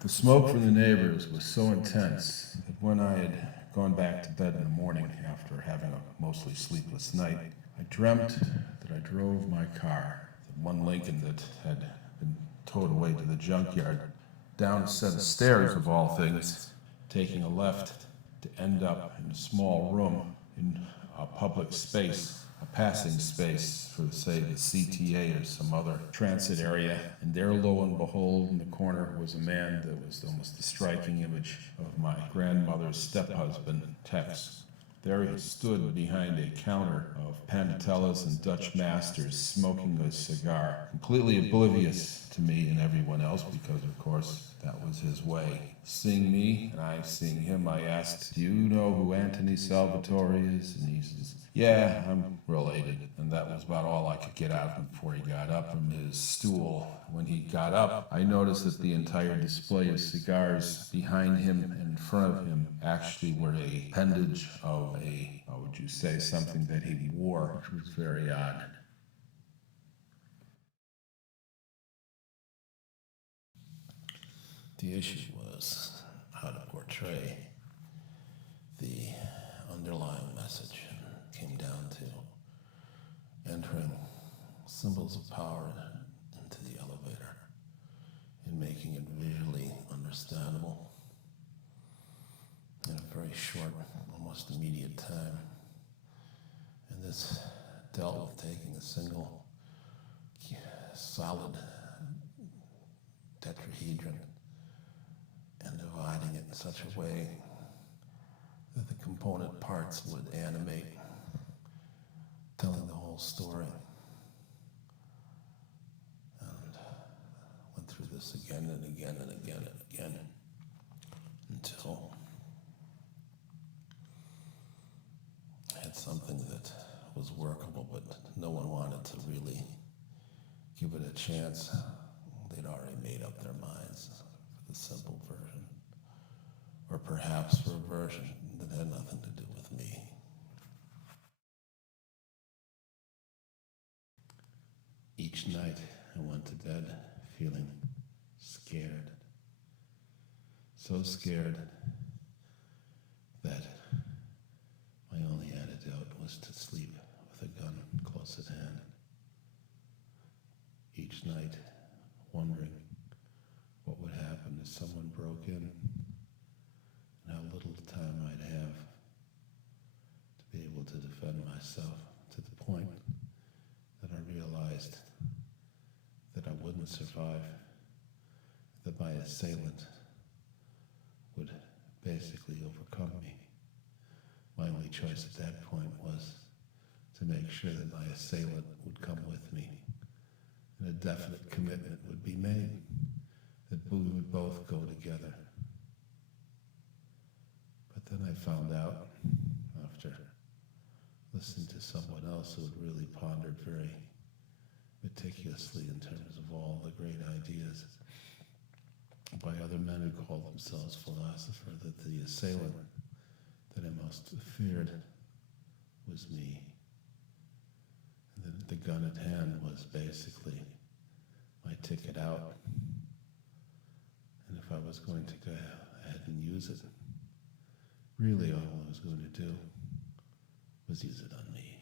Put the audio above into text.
The smoke from the neighbors was so intense that when I had gone back to bed in the morning after having a mostly sleepless night, I dreamt that I drove my car, the one Lincoln that had been towed away to the junkyard, down a set of stairs of all things, taking a left to end up in a small room in a public space, a passing space for, say, the CTA or some other transit area. And there, lo and behold, in the corner was a man that was almost a striking image of my grandmother's step-husband, Tex. There he stood behind a counter of Panatellas and Dutch Masters, smoking a cigar, completely oblivious to me and everyone else, because, of course, that was his way. Seeing me, and I seeing him, I asked, "Do you know who Anthony Salvatore is?" And he says, "Yeah, I'm related." And that was about all I could get out of him before he got up from his stool. When he got up, I noticed that the entire display of cigars behind him and in front of him actually were a appendage of a, how would you say, something that he wore, which was very odd. The issue was how to portray the underlying message. It came down to entering symbols of power into the elevator and making it visually understandable in a very short, almost immediate time. And this dealt with taking a single solid tetrahedron and dividing it in such a way that the component parts would animate, telling the whole story. And went through this again and again and again and again until I had something that was workable, but no one wanted to really give it a chance. They'd already made up their minds for the simple version, or perhaps for a version that had nothing to do with me. Each night I went to bed feeling scared, so scared that my only antidote was to sleep with a gun close at hand. Each night wondering what would happen if someone broke in, and how little time I'd have to be able to defend myself, to the point that I realized that I wouldn't survive, that my assailant would basically overcome me. My only choice at that point was to make sure that my assailant would come with me, and a definite commitment would be made that we would both go together. But then I found out, after listening to someone else who had really pondered very meticulously in terms of all the great ideas by other men who called themselves philosophers, that the assailant that I most feared was me. And that the gun at hand was basically my ticket out. And if I was going to go ahead and use it, really all I was going to do was use it on me.